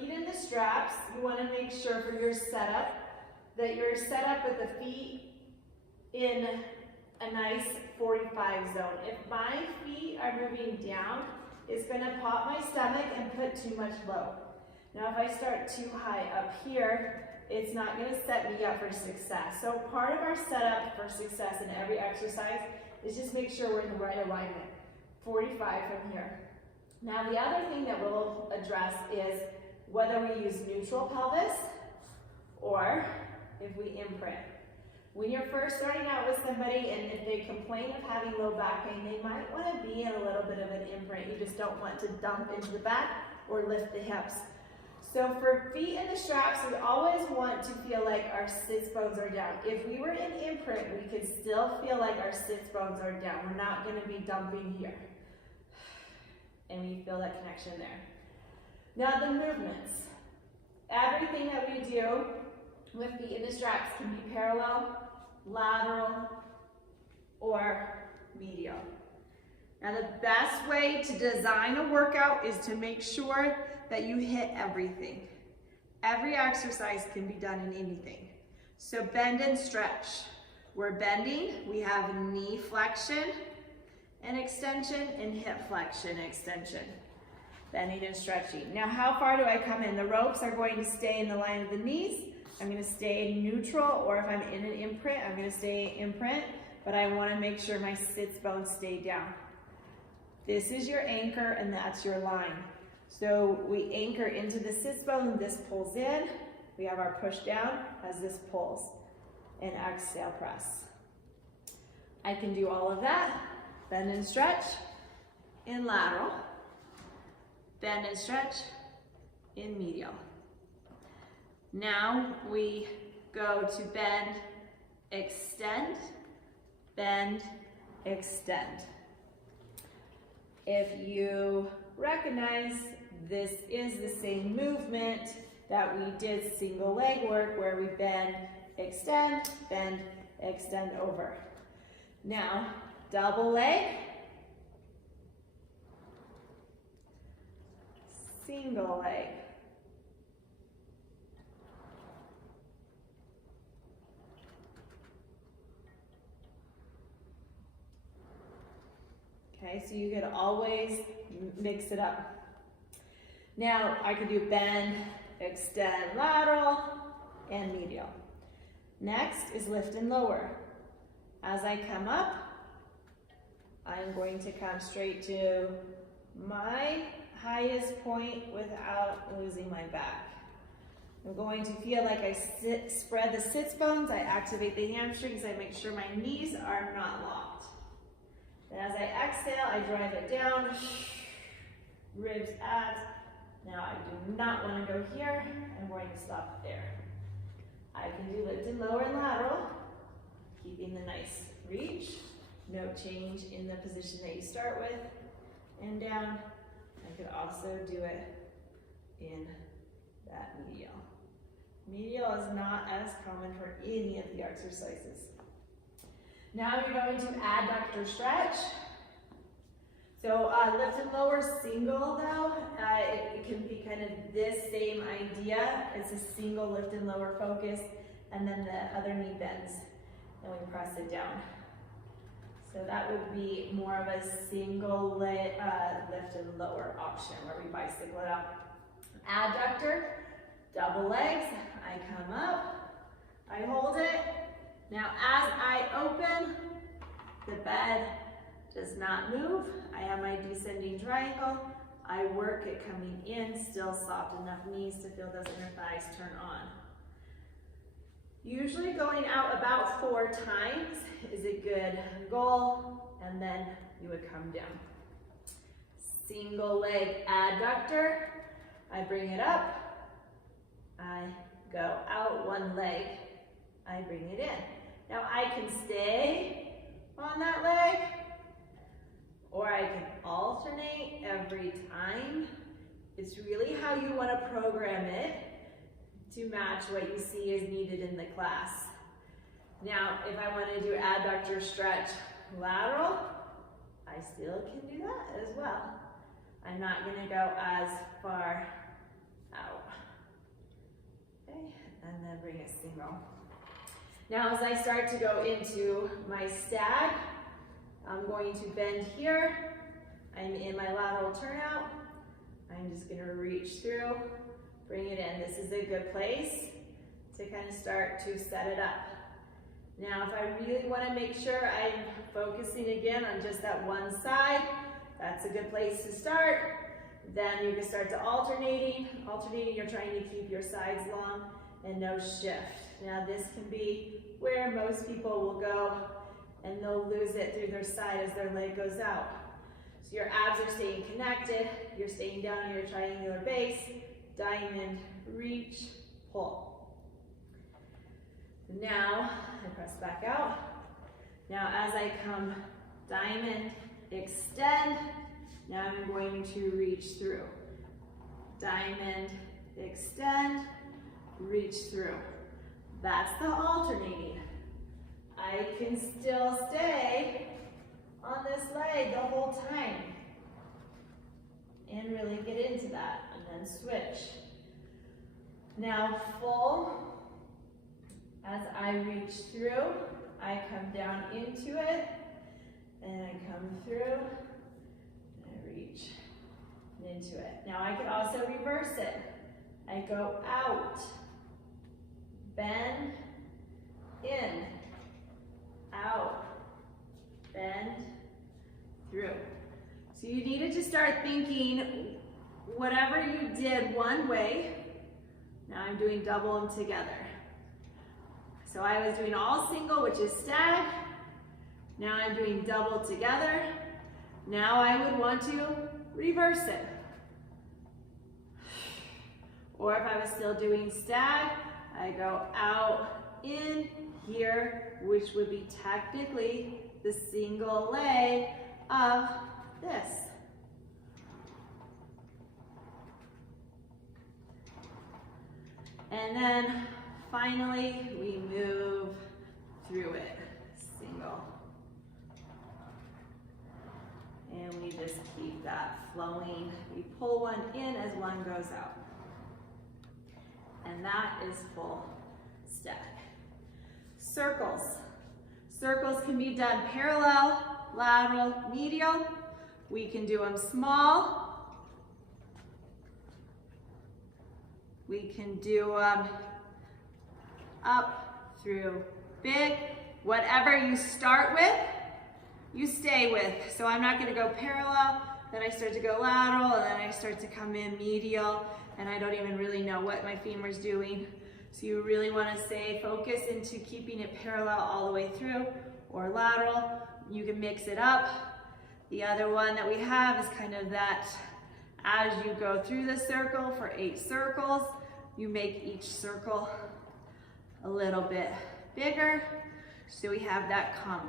feet in the straps, you want to make sure for your setup that you're set up with the feet in a nice 45 zone. If my feet are moving down, it's going to pop my stomach and put too much load. Now if I start too high up here, it's not going to set me up for success. So part of our setup for success in every exercise is just make sure we're in the right alignment. 45 from here. Now the other thing that we'll address is whether we use neutral pelvis or if we imprint. When you're first starting out with somebody and if they complain of having low back pain, they might want to be in a little bit of an imprint. You just don't want to dump into the back or lift the hips. So for feet in the straps, we always want to feel like our sits bones are down. If we were in imprint, we could still feel like our sits bones are down. We're not going to be dumping here. And we feel that connection there. Now the movements. Everything that we do with feet in the straps can be parallel, lateral, or medial. Now the best way to design a workout is to make sure that you hit everything. Every exercise can be done in anything. So bend and stretch. We're bending, we have knee flexion and extension and hip flexion and extension. Bending and stretching. Now how far do I come in? The ropes are going to stay in the line of the knees. I'm going to stay neutral, or if I'm in an imprint, I'm going to stay imprint, but I want to make sure my sits bones stay down. This is your anchor and that's your line. So we anchor into the sits bone, this pulls in, we have our push down as this pulls, and exhale press. I can do all of that, bend and stretch, in lateral, bend and stretch, in medial. Now we go to bend, extend, bend, extend. If you recognize, this is the same movement that we did single leg work where we bend, extend, over. Now, double leg, single leg. Okay, so you could always mix it up. Now, I could do bend, extend, lateral, and medial. Next is lift and lower. As I come up, I'm going to come straight to my highest point without losing my back. I'm going to feel like I spread the sits bones, I activate the hamstrings, I make sure my knees are not locked. And as I exhale, I drive it down, ribs abs. Now I do not want to go here, I'm going to stop there. I can do lift and lower and lateral, keeping the nice reach, no change in the position that you start with, and down. I could also do it in that medial. Medial is not as common for any of the exercises. Now you're going to adductor stretch. So lift and lower single though, it can be kind of this same idea. It's a single lift and lower focus, and then the other knee bends, and we press it down. So that would be more of a single lift and lower option where we bicycle it up. Adductor, double legs, I come up, I hold it. Now as I open, the bed does not move. I have my descending triangle. I work it coming in, still soft enough knees to feel those inner thighs turn on. Usually going out about 4 times is a good goal, and then you would come down. Single leg adductor, I bring it up, I go out 1 leg, I bring it in. Now I can stay on that leg, or I can alternate every time. It's really how you want to program it to match what you see is needed in the class. Now, if I want to do adductor stretch lateral, I still can do that as well. I'm not going to go as far out. then bring it single. Now as I start to go into my stag, I'm going to bend here. I'm in my lateral turnout. I'm just gonna reach through, bring it in. This is a good place to kind of start to set it up. Now, if I really want to make sure I'm focusing again on just that one side, that's a good place to start. Then you can start to alternating. Alternating, you're trying to keep your sides long and no shift. Now, this can be where most people will go and they'll lose it through their side as their leg goes out. So your abs are staying connected. You're staying down in your triangular base. Diamond, reach, pull. Now, I press back out. Now as I come diamond, extend, now I'm going to reach through. Diamond, extend, reach through. That's the alternating. I can still stay on this leg the whole time and really get into that and then switch. Now full. As I reach through, I come down into it, and I come through, and I reach into it. Now I could also reverse it. I go out, bend, in, out, bend, through. So you needed to start thinking whatever you did one way, now I'm doing double them together. So I was doing all single, which is stag. Now I'm doing double together. Now I would want to reverse it. Or if I was still doing stag, I go out, in, here, which would be technically the single leg of this. And then finally, we move through it, single. And we just keep that flowing. We pull one in as one goes out. And that is full stag. Circles. Circles can be done parallel, lateral, medial. We can do them small. We can do them up through big. Whatever you start with, you stay with. So I'm not gonna go parallel, then I start to go lateral, and then I start to come in medial, and I don't even really know what my femur's doing. So you really wanna stay focused into keeping it parallel all the way through, or lateral. You can mix it up. The other one that we have is kind of that, as you go through the circle for 8 circles, you make each circle a little bit bigger. So we have that